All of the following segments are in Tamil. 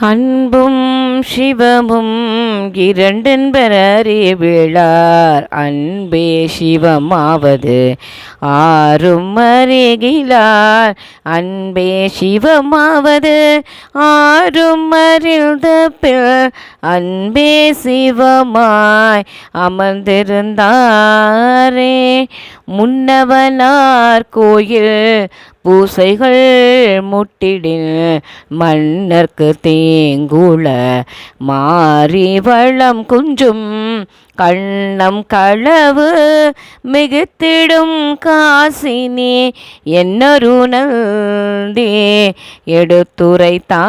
அன்பும் சிவமும் இரண்டென்பர் அறிவிழார் அன்பே சிவமாவது ஆறும் அறிகிலார் அன்பே சிவமாவது ஆறும் அறிந்த அன்பே சிவமாய் அமர்ந்திருந்தாரே. முன்னவனார் கோயில் பூசைகள் முட்டிடில் மன்னர்க்கு தேங்குள மாறி வளம் குஞ்சும் கண்ணம் களவு மிகுத்திடும் காசினி என்னருணந்தே எடுத்துரைத்தானே.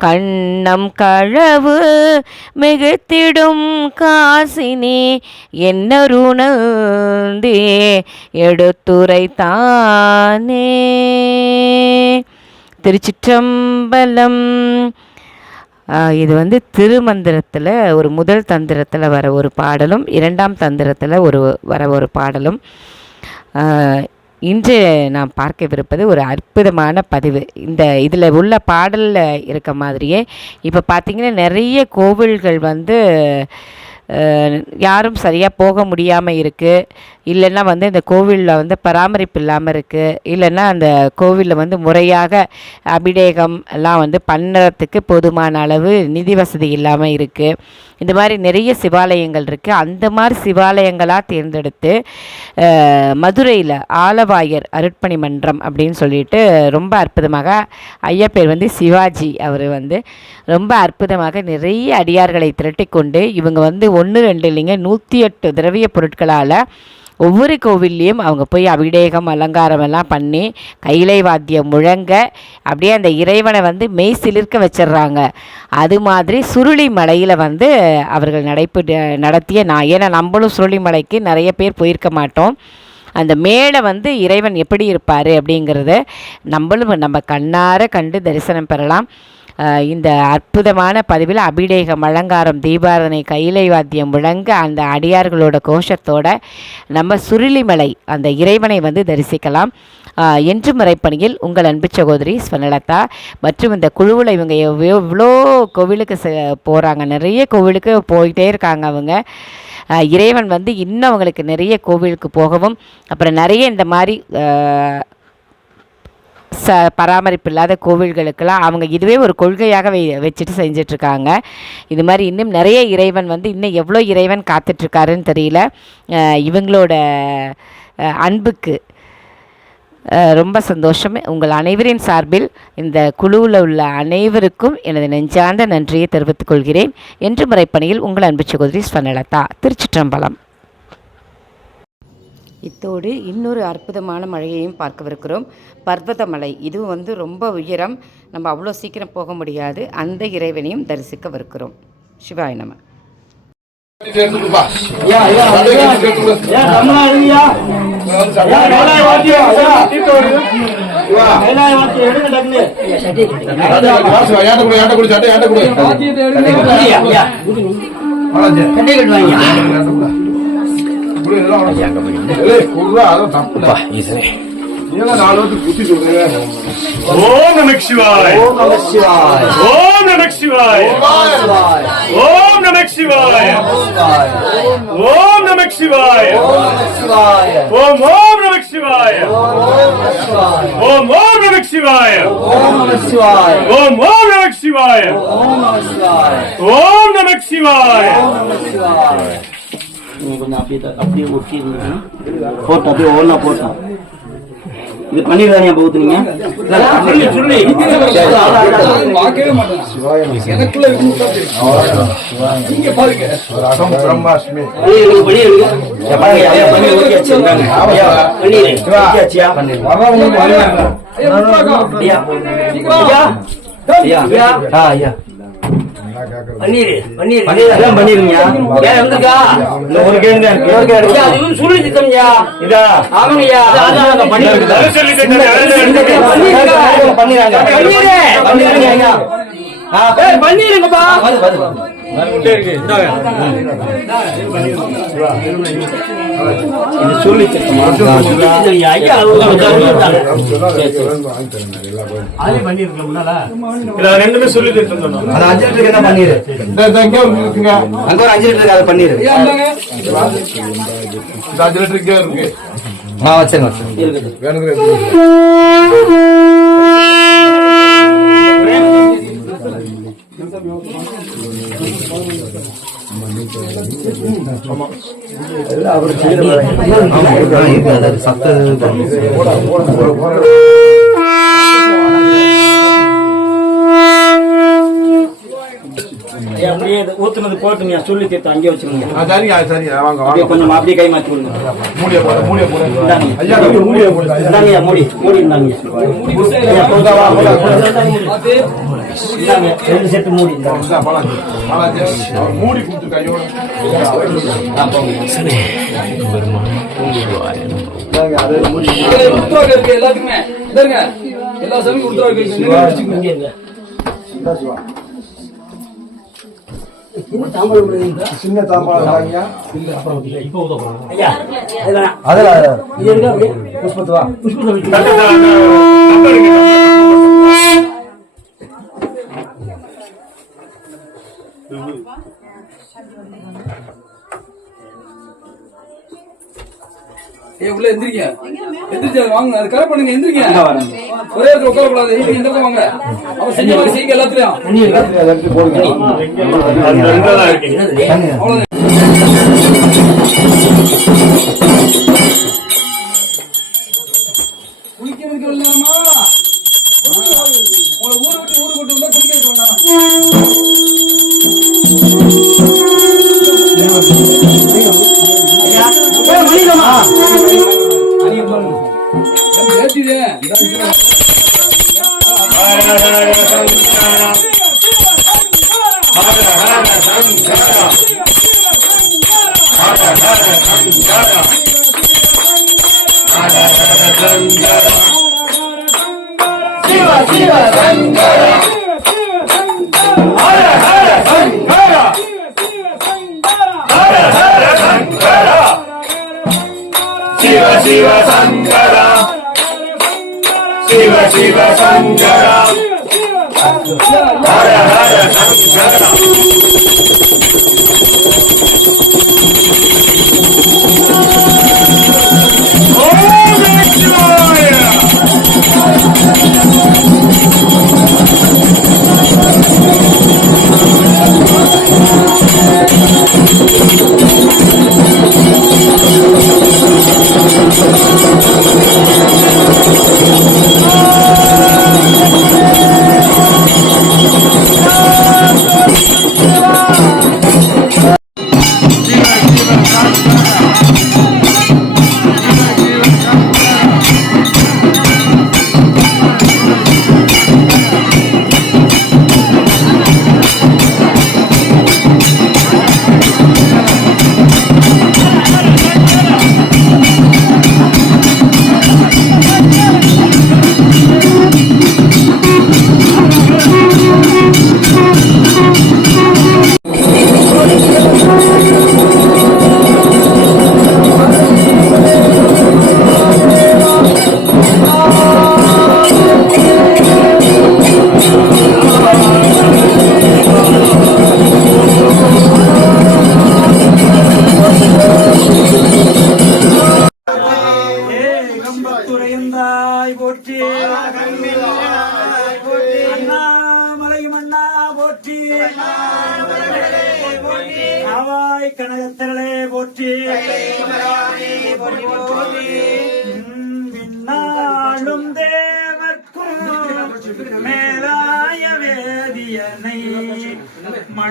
கண்ணம் களவு மிகுத்திடும் காசினி என்னருணந்தே எடுத்துரைத்தானே. திருச்சிற்றம்பலம் இது வந்து திருமந்திரத்தில் ஒரு முதல் தந்திரத்தில் வர ஒரு பாடலும் இரண்டாம் தந்திரத்தில் ஒரு வர ஒரு பாடலும். இன்று நாம் பார்க்கவிருப்பது ஒரு அற்புதமான பதிவு. இந்த இதில் உள்ள பாடலில் இருக்க மாதிரியே இப்போ பார்த்திங்கன்னா நிறைய கோவில்கள் வந்து யாரும் சரியாக போக முடியாமல் இருக்குது இல்லைன்னா வந்து இந்த கோவிலில் வந்து பராமரிப்பு இல்லாமல் இருக்குது இல்லைன்னா அந்த கோவிலில் வந்து முறையாக அபிடேகம் எல்லாம் வந்து பண்ணுறதுக்கு போதுமான அளவு நிதி வசதி இல்லாமல் இருக்குது இந்த மாதிரி நிறைய சிவாலயங்கள் இருக்குது அந்த மாதிரி சிவாலயங்களாக தேர்ந்தெடுத்து மதுரையில் ஆலவாயர் அருட்பணி மன்றம் அப்படின்னு சொல்லிட்டு ரொம்ப அற்புதமாக ஐயா பேர் வந்து சிவாஜி அவர் வந்து ரொம்ப அற்புதமாக நிறைய அடியார்களை திரட்டி கொண்டு இவங்க வந்து ஒன்று ரெண்டு இல்லைங்க நூற்றி எட்டு திரவிய பொருட்களால் ஒவ்வொரு கோவில்லையும் அவங்க போய் அபிடேகம் அலங்காரம் எல்லாம் பண்ணி கையிலை வாத்தியம் முழங்க அப்படியே அந்த இறைவனை வந்து மெய் சிலிர்க்க வச்சிடுறாங்க. அது மாதிரி சுருளி மலையில் வந்து அவர்கள் நடைபெ நடத்திய நான் ஏன்னா நம்மளும் சுருளி மலைக்கு நிறைய பேர் போயிருக்க மாட்டோம். அந்த மேலே வந்து இறைவன் எப்படி இருப்பார் அப்படிங்கிறத நம்மளும் நம்ம கண்ணார கண்டு தரிசனம் பெறலாம். இந்த அற்புதமான பதிவில் அபிடேகம் அலங்காரம் தீபாரதனை கைலை வாத்தியம் முழங்க அந்த அடியார்களோட கோஷத்தோட நம்ம சுருளிமலை அந்த இறைவனை வந்து தரிசிக்கலாம். என்று முறைப்பணியில் உங்கள் அன்பு சகோதரி ஸ்வனலதா மற்றும் இந்த குழுவில் இவங்க எவ்வளோ கோவிலுக்கு போகிறாங்க நிறைய கோவிலுக்கு போயிட்டே இருக்காங்க அவங்க. இறைவன் வந்து இன்னும் அவங்களுக்கு நிறைய கோவிலுக்கு போகவும் அப்புறம் நிறைய இந்த மாதிரி ச பராமரிப்பு இல்லாத கோவில்களுக்கெல்லாம் அவங்க இதுவே ஒரு கொள்கையாக வை வச்சுட்டு செஞ்சிட்ருக்காங்க. இது மாதிரி இன்னும் நிறைய இறைவன் வந்து இன்னும் எவ்வளோ இறைவன் காத்துட்ருக்காருன்னு தெரியல. இவங்களோட அன்புக்கு ரொம்ப சந்தோஷம். உங்கள் அனைவரின் சார்பில் இந்த குழுவில் உள்ள அனைவருக்கும் எனது நெஞ்சார்ந்த நன்றியை தெரிவித்துக் கொள்கிறேன். என்று முறைப்பணியில் உங்கள் அன்பு சகோதரி ஸ்வனலதா திருச்சிற்றம்பலம். இத்தோடு இன்னொரு அற்புதமான மலையையும் பார்க்கவிருக்கிறோம் பர்வதமலை இதுவும் வந்து ரொம்ப உயரம் நம்ம அவ்வளோ சீக்கிரம் போக முடியாது அந்த இறைவனையும் தரிசிக்கவிருக்கிறோம் சிவாய நம ஓம் நமக் சிவாய் ஓம் நமக் சிவாய் ஓம் நமக் சிவாய் ஓம் நமக் சிவாய் ஓம் ஓம் நமக் சிவாய் ஓம் ஓம் நமக் சிவாய் ஓம் ஓம் நமக் சிவாய் ஓம் நமக் சிவாய் கொஞ்சம் அப்படியே அப்படியே ஒட்டி இருந்தேன் போட்டோம் அப்படியே ஒவ்வொன்றா போட்டோம் இது தானியா பகுத்துனீங்க ஐயா. ஐயா, பன்னீர். பன்னீர் பன்னீர் எல்லாம் பண்ணிருங்கய்யா. ஏன்? இந்த ஒரு கேடு தான் இருக்கு. சுருளி திட்டம்யா. இதா? ஆமாங்கய்யா. பன்னீர். பன்னீர். பன்னீரு. இல்ல ரெண்டுமே சொல்லி அஞ்சு லிட்டருக்கு என்ன பண்ணிரு? அங்க ஒரு அஞ்சு லிட்டருக்கு அதை பண்ணிரு. ஆ வச்சுங்க வச்சுங்க அப்படியே இது ஊத்துனது போட்டுங்க சொல்லி தீர்த்து அங்கே வச்சுக்கோங்க அப்படியே கொஞ்சம் அப்படியே கை மாற்றி விடுங்க இந்தாங்க. இந்தாங்கய்யா, மூடி மூடி இந்தாங்க ஐயா, செட்டு மூடி. மூடி கொடுத்து இருக்கு எல்லாத்துக்குமே இதாருங்க எல்லா இருங்க. சின்ன தாம்பாளம் அப்படியே? புஷ்பத்து வச்சு. ஏ உள்ள எந்திரிங்க. எந்திரிச்சு வாங்க அது கரெக்ட் பண்ணுங்க வரேன். ஒரே இடத்துல உட்கார கூடாது இந்த பக்கம் வாங்க. அவன் செஞ்ச மாதிரி செய்யுங்க எல்லாத்துலயும். தண்ணி இருக்கா? சிவ சங்கர சிவ சிவ சங்கர ஹர ஹர. சங்கர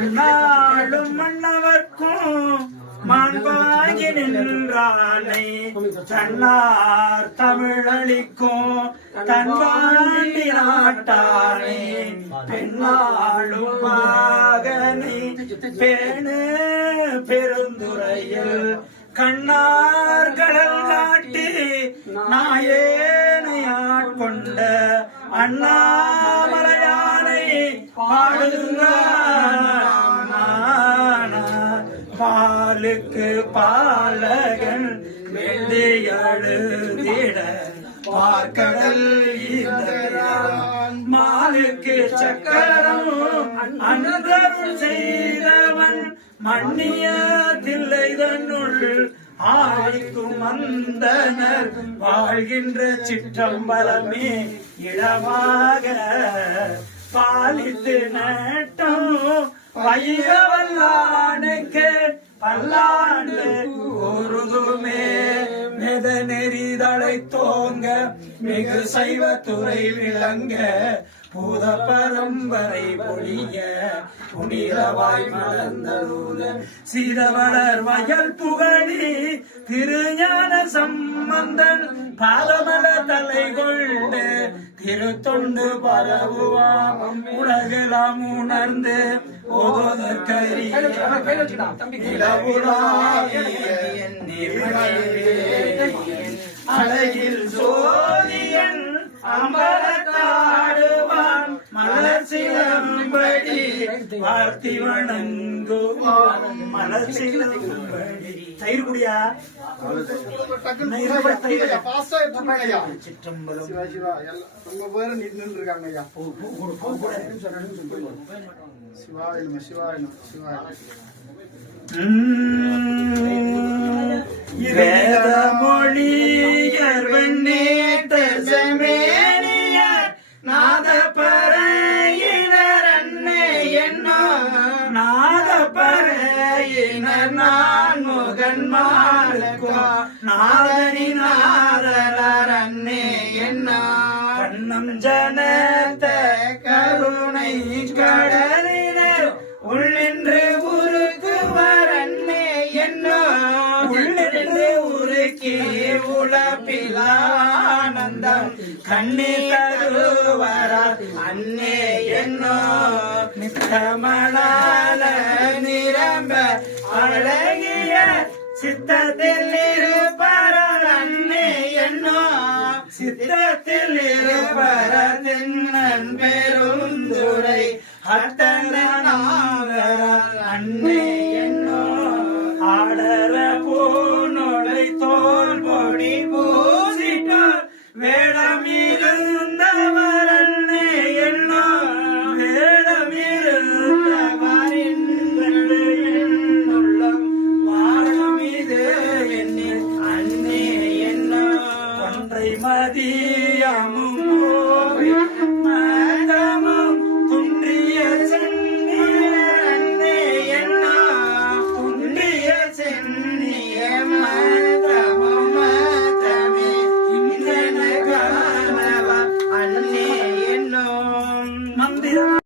மண்ணாளும் மன்னவர்க்கும் மாண்பாகி நின்றானை. தன்னார் தமிழளிக்கும் தன்பாண்டி நாட்டானே. பெண்ணாளும் மகனை பேணு பெருந்துரையில் கண்ணார் கடல் காட்டி நாயேனையாட்கொண்ட அண்ணாமலையானை பாடுங்க பாலுக்கு பாலகன் வேண்டி எழுதிட பார்க்கடல் மாலுக்கு சக்கரம் அன்றருள் செய்தவன். மண்ணிய தில்லைதனுள் ஆய்க்கும் அந்தனர் வாழ்கின்ற சிற்றம்பலமே இடமாக பாலித்து நட்டம். வைகவல்லானுக்கு பல்லாண்டு ஒருதுமே மெத நெறிதலை தோங்க மிகு சைவ துறை விளங்க பூத பரம்பரை பொழிய புனிதவாய் மலர்ந்தருள சிதவளர் வயல் புகழி திருஞான சம்பந்தன். பாதமல தலை கொண்டு திருத்தொண்டு பரவுவாம். உலகெல்லாம் உணர்ந்து ஓதற்கரிய அழகில் சோதியன் அம்பர் வாழ்த்தி வணங்குவான் மலர் சிலம்படி தயிர் குடியா? சிற்றம்பலம். ரொம்ப பேரும் நின்று இருக்காங்க ஐயா சிவாய நம சிவாய உழப்பிலானந்தம் தருவரால் அன்னே என்னோ? நித்தமணால நிரம்ப அழகிய சித்தத்தில் இருப்பரால் அன்னே என்னோ? சித்தத்தில் இருப்பர? தின்னன் பெருந்துரை அத்தனை